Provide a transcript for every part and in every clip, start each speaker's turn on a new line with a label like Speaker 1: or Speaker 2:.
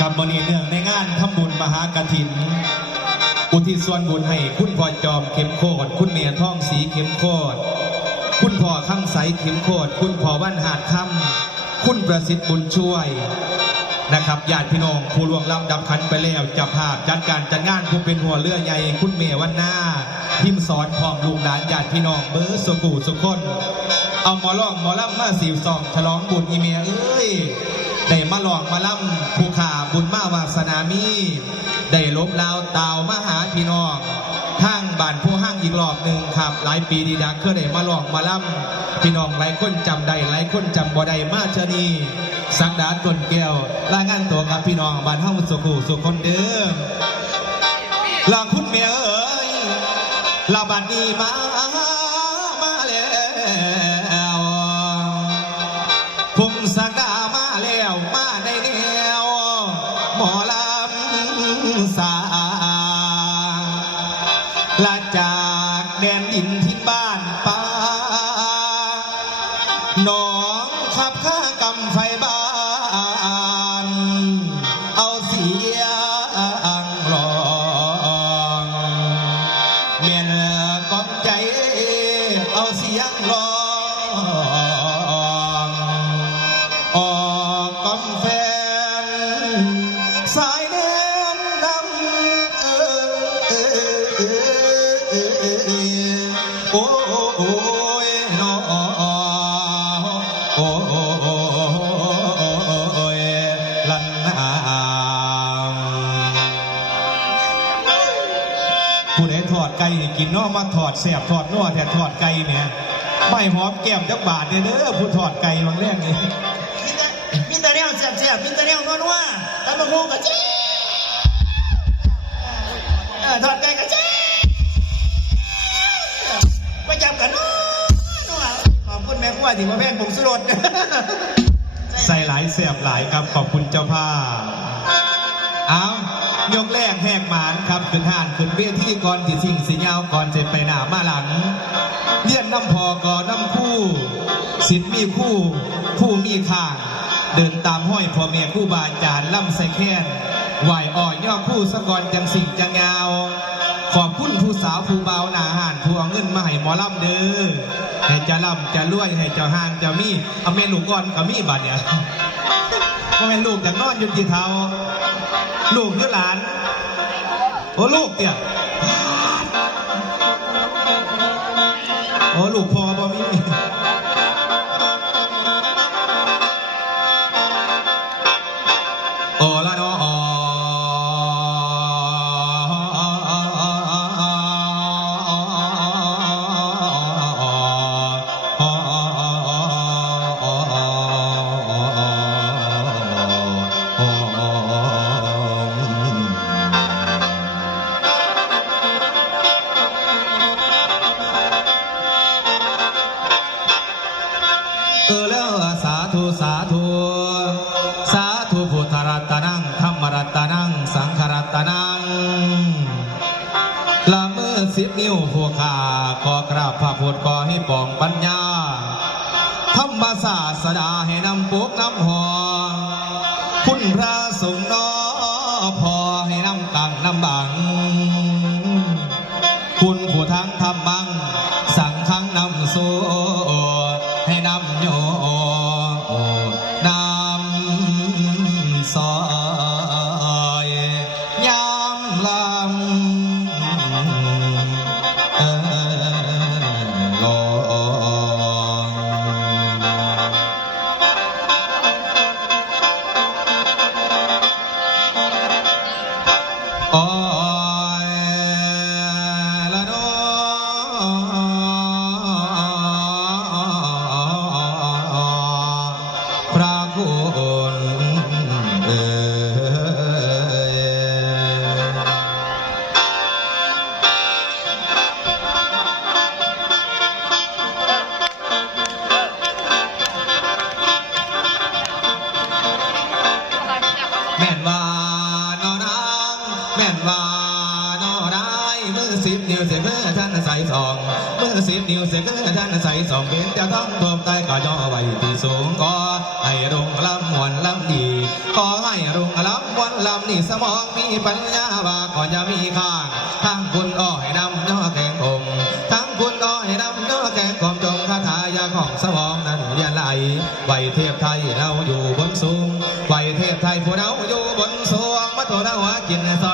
Speaker 1: กับมณีเนื่องในงานทำบุญมหากฐิน อุทิศส่วนบุญให้คุณพ่อจอมเข้มโคดคุณเมียท่องสีเข้มโคดคุณพ่อข้างใสเข้มโคดคุณพ่อว่านหาดคำคุณประสิทธิ์บุญช่วยนะครับญาติพี่น้องผู้ล่วงลับดับขันไปแล้วเจะภาพจัดการจัดงานผู้เป็นหัวเรือใหญ่คุณเมวันหน้า พิมสอนพร้อมลูกหลานญาติพี่น้องเบอร์สุกูสุคน เอาหมอล่องหมอล่ำมาสิวซองฉลองบุญอีเมียเอ้ย ได้มาหลอกมาล่ำผู้ขาบุญมาวาสนามีได้ลบลาวตาวมหาพี่น้องทางบ้านผู้ห้างอีกรอบหนึ่งครับ หลายปีดีดักเคยได้มาหลอกมาล่ำพี่น้องหลายคนจำได้หลายคนจำบ่ได้มาเชนีสักดาต้นแก้วรายงานตัวกับพี่น้องบ้านเฮาสุขุสุขคนเดิมลาคุณเมียเอ้ยลาบัดนี้มา ไก่ให้กินเนาะมาทอดแสบทอดนัวแต่ทอดไก่เนี่ยไม่หอมแก้มจักบาทเด้อเด้อผู้ทอดไก่บางเรื่องนี่
Speaker 2: มีแต่มีแต่แนวแซ่บๆมีแต่แนวนัวๆแต่บางคนก็เจ๊เออทอดไก่ก็เจ๊ไปจับกันนัวนัวขอบคุณแม่ครัวที่มาแพงผงสุรส
Speaker 1: ใส่หลายแสบหลายครับขอบคุณเจ้าภาพเอา ยกแรกแหกหมานครับขึ้นห่านขึ้นเวทีก่อนที่สิ่งสียาวก่อนจะไปหน้ามาหลังเลียนน้ำพอก่อน้ำคู่สิทธิ์มีคู่ผู้มีข้างเดินตามห้อยพ่อแม่คู่บาอาจารย์ล่ำใส่แค้นไหวอ่อยย่อคู่สะกอนจังสิ่งจังยาวขอบคุณผู้สาวผู้เบาหนาห่านผู้เอาเงินมาให้หมอล่ำเด้อให้จะล่ำจะรวยให้จ้าหานเจะมีเอาเมลูกก่อนก็มีบัดเนี่ยว่าแม่นลูกจากนอนอยู่ที่เท้า ลูกหรือหลานโอ้ลูกเนี่ยโอ้ลูกพอ พุทธรัตนังธรรมรัตนัง สังขรัตนัง ละเมือสิบนิ้วผู สิบนิ้วเสียเพื่อท่านใส่สองมือสิบนิ้วเสียเพื่อท่านใส่สองเป็นจ้าท้องตัวใต้ก็ย่อไว้ที่สูงก็ให้รุงลำมวนลำดีขอให้รุ่งลับวันลำนี่สมองมีปัญญาว่าก่อนจะมีข้างทั้งคุณอ้อยนำย่อแกงผมทั้งคุณอ้อยนำย่อแกงผมจงคาถายาของสมองนั้นเรียนไหลไหวเทพไทยเราอยู่บนสูงไหวเทพไทยผู้เราอยู่บนสูงมาโถเราหากินซอย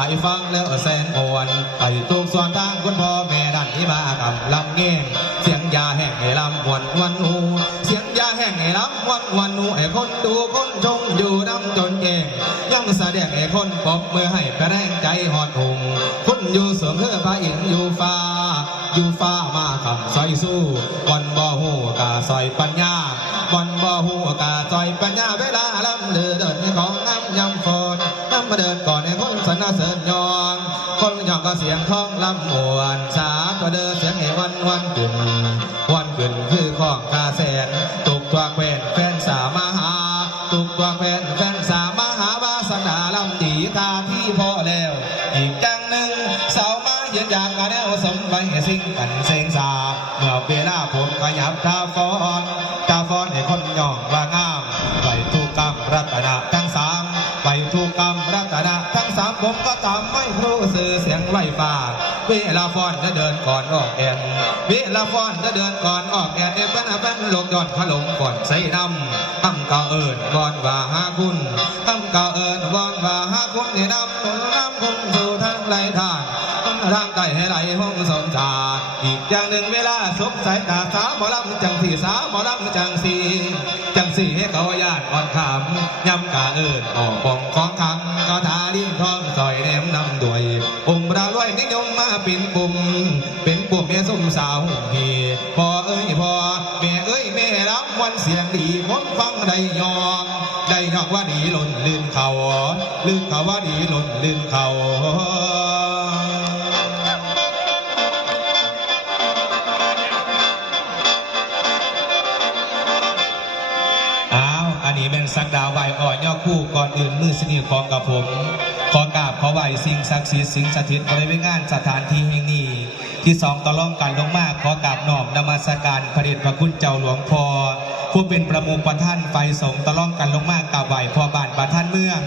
Speaker 1: ายฟังแล้วแสนโอนไปตุกส่วนทางคุณพ่อแม่ดันที่มากำลำเงี้ยเสียงยาแห่งให้ลำวันวันหูเสียงยาแห่งให้ลำวันวันหูให้คนดูคนชมอยู่น้ำจนเก่งยังแสดงให้คนปบมือให้กระแรงใจหอดหงคุณอยู่เสริมเพื่อพระอินทร์อยู่ฟ้าอยู่ฟ้ามาคำซอยสู้บอนบ่หูกาซอยปัญญาบอนบ่หูกาซอยปัญญาเวลาลำเดือ เสียงท้องลำมวนสาก็เดินเสียงให้วันวันขึ้นวันขึ้นคือของคาแสนตุกตัวแควนแฟนสามาหาตุกตัวแควนแฟนสามาหาวาสนาลำดีตาที่พอแล้วอีกจังหนึ่งสาวมาเยืนอยากมาแนวสมไว้สิ่งกันเสงสาเมื่อเวลาผมขยับตาฟอนตาฟอนให้คนย่องว่างามไปทุกกรรมรัตนา ผมก็ตามไม่รู้สื่อเสียงไหวฟ้าเวลาฟอนจะเดินก่อนออกแอนเวลาฟอนจะเดินก่อนออกแอนเอฟเป็นเป็นลงย้อนขลงก่อนใส่ดำทำก่าเอิญวอนว่าหาคุณทำก่าเอิญวอนว่าหาคุณให้ดำหนุนน้ำคุณสู่ทางไหลทางร่างกายให้ไหลห้องสมชาอีกอย่างหนึ่งเวลาสบสายตาสาวหมอลำจังสีสาวหมอลำจังสีจังสีให้เขาญาติอ่อนขำย้ำกาเอิญออกปองของขังก็ทาลิ้นทอ เป็นกลุ่มเป็นกลุ่มแม่ส้มสาวพีพอเอ้ยพอแม่เอ้ยแม่รับวันเสียงดีผมฟังได้ยองได้ยอกว่าดีหล่นลื่นเขาลื่นเขาว่าดีหล่นลื่นเขาอ้าวอันนี้เป็นสักดาวไหวอ่อนย่อคู่ก่อนอื่นมือสนิทของกับผม อกราบขอไหวสิ่งศักดิ์สิทธิ์สิ่งสถิตบริเวณงานสถานที่แห่งนี้ที่สองตะล่องการลงมากขอกราบนอบนมัสการพระเดชพระคุณเจ้าหลวงพ่อผู้เป็นประมุขประท่านไฟสงตะล่องการลงมากกราบไหวพ่อบ้านประท่านเมือง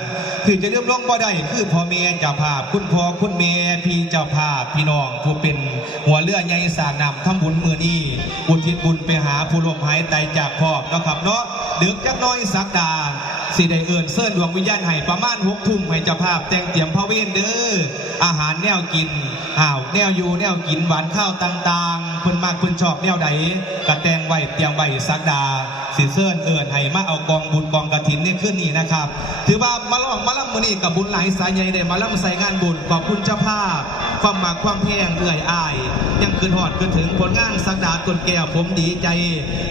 Speaker 1: คือจะเริ่มลงบ่ได้คือพ่อเมียเจ้าภาพคุณพ่อคุณเมียพี่เจ้าภาพพี่น้องผู้เป็นหัวเรือใหญ่สางนำทำบุญมือนี้อุทิศบุญไปหาผู้ลมหายใจจากพ่อนะครับเนาะดึกจักน้อยสักดา สิได้เอิญเสิร์นดวงวิญญาณให้ประมาณหกทุ่มให้เจ้าภาพ แต่งเตรียมพระเวนเด้ออาหารแนวกินอ้าวแนวอยู่แนวกินหวานข้าวต่างๆเพิ่นมากเพิ่นชอบแนวใดกระแตงไว้เตรียมไว้สักดา สิเสิร์นเอิญให้มาเอากองบุญกองกระถินนี่ขึ้นนี่นะครับ ถือว่ามาล่องมาล่ำมือนี่กับบุญหลายสายใหญ่ได้มาล่ำใส่งานบุญขอบคุณเจ้าภาพ ความหมักความแพงเอื่อยอาย ยังคืนหอดคืนถึงผลงานสักดาตนแก้วผมดีใจ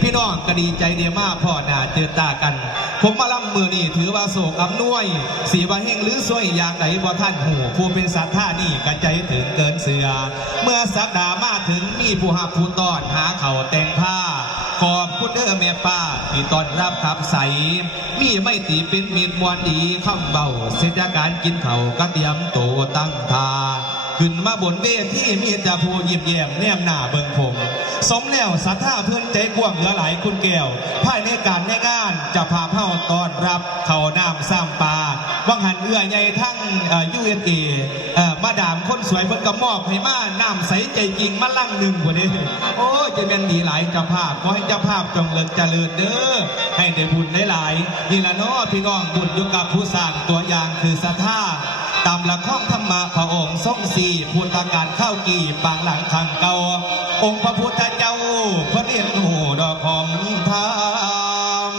Speaker 1: พี่น้องก็ดีใจเดียมากพ่อหน้าเจอตากัน ผมมาล่ำมือนี่ถือว่าโศกอำนวย สีว่าเฮงหรือสวยอย่างไหนบ่ท่านหูผู้เป็นสัตว์ท่านี่กระใจถึงเกินเสือ เมื่อสักดามาถึงมีผู้หับผู้ต้อนหาเข่าแต่งผ้าขอบคุณเด้อแม่ป้าที่ตอนรับขับใส มีไม่ตีเป็นมีดมวนดีคำเบาเสร็จากการกินเขาวก็เตรียมโตตั้งทา ขึ้นมาบนเวทีมีแต่ผู้ยิ้มแย้มแนมหน้าเบิ่งผมสมแล้วศรัทธาเพื่อนใจกว้างเหลือหลายคุณแก้วภายในการในงานจะพาเผ่าตอนรับเขาน้ำซ้ำปลาวังหันเอื้อใหญ่ทั้งยูเอเอมาดามคนสวยเพิ่นก็มอบให้มาน้ำใสใจจริงมาลั่งหนึ่งกว่านี้โอ้จะเป็นดีหลายเจ้าภาพขอให้เจ้าภาพจงเลิศเจริญเด้อให้ได้บุญได้หลายนี่ละเนาะพี่น้องบุญอยู่กับผู้สร้างตัวอย่างคือศรัทธา ตามหลักข้องธรรมะพระองค์ทรงสี่พุทธการเข้ากี่ปางหลังขังเก่า องค์พระพุทธเจ้าพระเนียนหูดอกของธรรม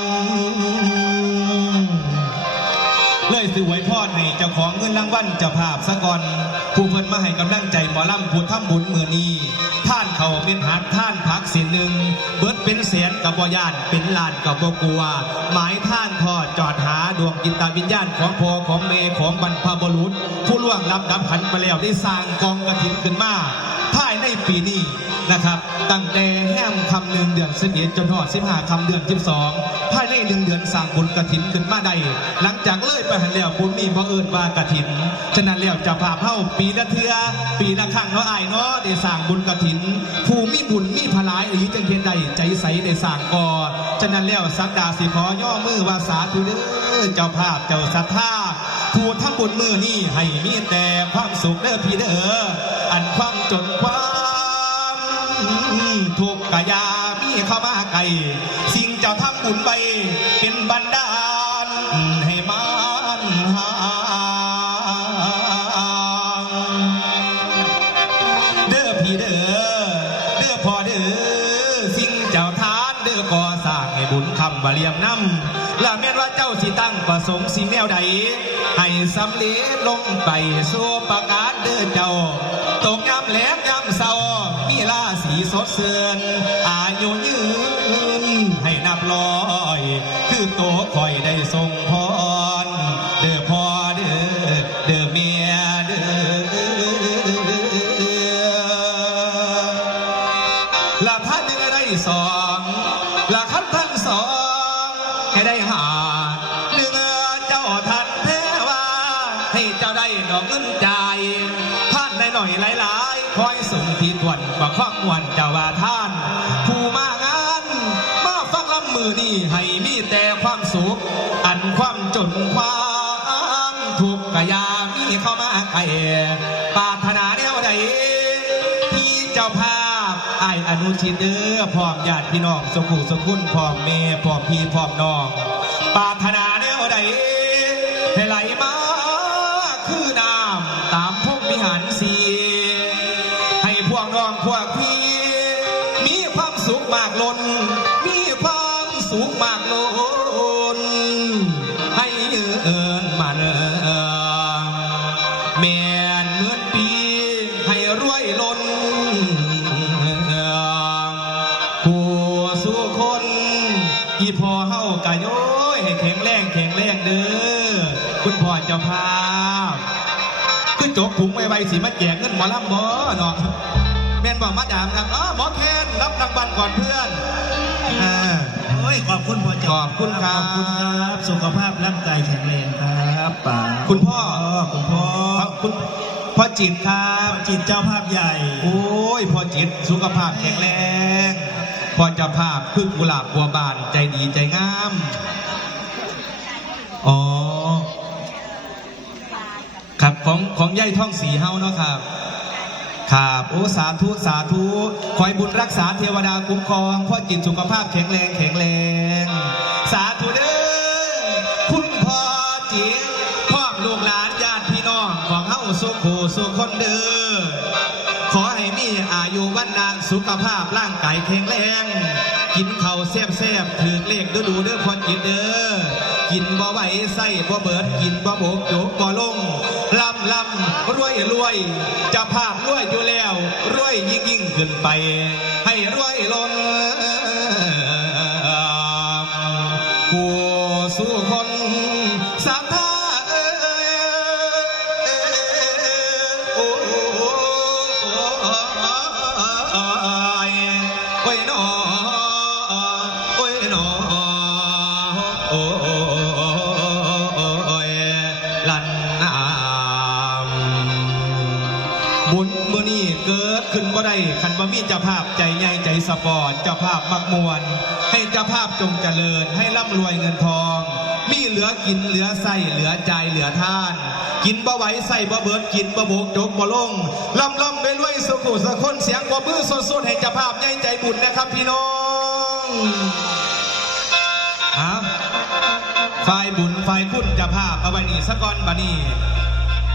Speaker 1: เลยสิไว้พรให้เจ้าของเงินรางวัลเจ้าภาพสะก่อน ผู้เพิ่นมาให้กำลังใจหมอลำผู้ทำบุญมือนี้ท่านเขาเป็นหัดท่านพักสินหนึ่ง เบิดเป็นแสนกับบ่ยานเป็นลานกับบ่กลัว หมายท่านทอดจอดหา ดวงจิตวิญญาณของพ่อของเมของบรรพบุรุษ ผู้ล่วงลับดับขันไปแล้วได้สร้างกองกระถิ่นขึ้นมาภายในปีนี้นะครับ ตั้งแต่แห้มคำหนึ่งเดือนสิบเอ็ดจนหอดสิบห้าคำเดือนสิบสองภายในหนึ่งเดือนสร้างบุญกระถินขึ้นมาได้หลังจากเลยไปหันแล้วบุญมีบ่เอิญว่ากระถิน ฉะนั้นแล้วจะพาเฮ้าปีละเทือ ปีละครั้งเนาะอายเนาะได้สร้างบุญกระถิน ผู้มีบุญมีพลายหรือจังเพียนใดใจใสได้สร้างก่อฉะนั้นแล้วสักดาสิขอย่อมือว่าสาธุเด้อ เจ้าภาพเจ้าศรัทธาผู้ทำบุญมือนี้ให้มีแต่ความสุขเด้อพี่เด้ออันความจนความทุกข์กายามีเข้ามาไกลสิ่งเจ้าทำบุญไปเป็นบันดาลให้มันหางเด้อพี่เด้อเด้อพ่อเด้อสิ่งเจ้าทานเด้อก่อสร้างให้บุญคำว่าเลียมน้ำ ประสงค์สิ่งแนวใด ให้สำเร็จลงไปสู่ประกาศเด้อเจ้า ตกยามแหลมยามเศร้ามีราศีสดเสือนอายุยืน ให้นับร้อย คือโตคอยได้ทรงพร เด้อพ่อเด้อเด้อเมียเด้อละท่านหนึ่งได้สองละคันท่านสองให้ได้หา ด้ดอกเงินใจายท่านได้หน่อยหลายๆ คอยส่งที่ตวนกว่าความมวนเจ้าว่าท่าน ผู้มางานมาฟังลำมือนี่ให้มีแต่ความสุข อันความจนความทุกข์กะยามีเข้ามาไก่ปรารถนาแนวใดที่เจ้าภาพไอายอนุชิตเด้อพร้อมญาติพี่น้องสกุสกุลพร้อมเมพร้อมพี่พร้อมน้องปรารถนา อีพอเฮากะโย้ยให้แข็งแรงแข็งแรงเด้อคุณพ่อเจ้าภาพคือจกถุงไว้ไว้สิมาแจกเงินหมอลำบ่เนาะแม่นบอกมาดามครับอ๋อหมอแคนรับรางวัลก่อนเพื่อนอ่า
Speaker 2: โอ้ยขอบคุณพ่อเจ้า
Speaker 1: ขอบคุณครับ
Speaker 2: ขอบคุณครับ สุขภาพร่างกายแข็งแรงครับป๋า
Speaker 1: คุณพ่อ
Speaker 2: คุณพ่อ
Speaker 1: ครับคุณพ่อจิตครับ
Speaker 2: จิตเจ้าภาพใหญ่
Speaker 1: โอ้ยพ่อจิตสุขภาพแข็งแรง พ่อจ้าภาพคือกุหลาบบัวบานใจดีใจงาม อ๋อ ครับของของยายท่องสีเฮาเนาะครับ ครับโอ้สาธุสาธุ คอยบุญรักษาเทวดาคุ้มครองพ่อจิตสุขภาพแข็งแรงแข็งแรง สาธุเด้อคุณพ่อจิตพ่อลูกหลานญาติพี่น้องของเฮาสุขโสุขคนเด้อ อให้มีอายุวันนาสุขภาพร่างกายแข็งแรง กินข้าวแซ่บแซบๆถือเลขดูดูเด้อพอกินเด้อกินบ่ไหวไส้บ่เบิดกินบ่บกโยกบ่ลงลำลำรวยรวยจะภาพรวยอยู่แล้ว รวยยิ่งยิ่งขึ้นไป ให้รวยล้น ขึ้นบ่ได้คันบ่มีเจ้าภาพใจใหญ่ใจสปอร์ตเจ้าภาพมักมวนให้เจ้าภาพจงเจริญ ให้ร่ำรวยเงินทอง มีเหลือกินเหลือใส่เหลือใจเหลือท่าน กินบ่ไหวใส่บ่เบิดกินบ่โบกจกบ่ลงลำลำไปรวยสุขุสุคนเสียงบ่มือสดๆให้เจ้าภาพใหญ่ใจบุญนะครับพี่น้องอะฝ่ายบุญฝ่ายคุณเจ้าภาพเอาไว้นี่สะก่อนบัดนี้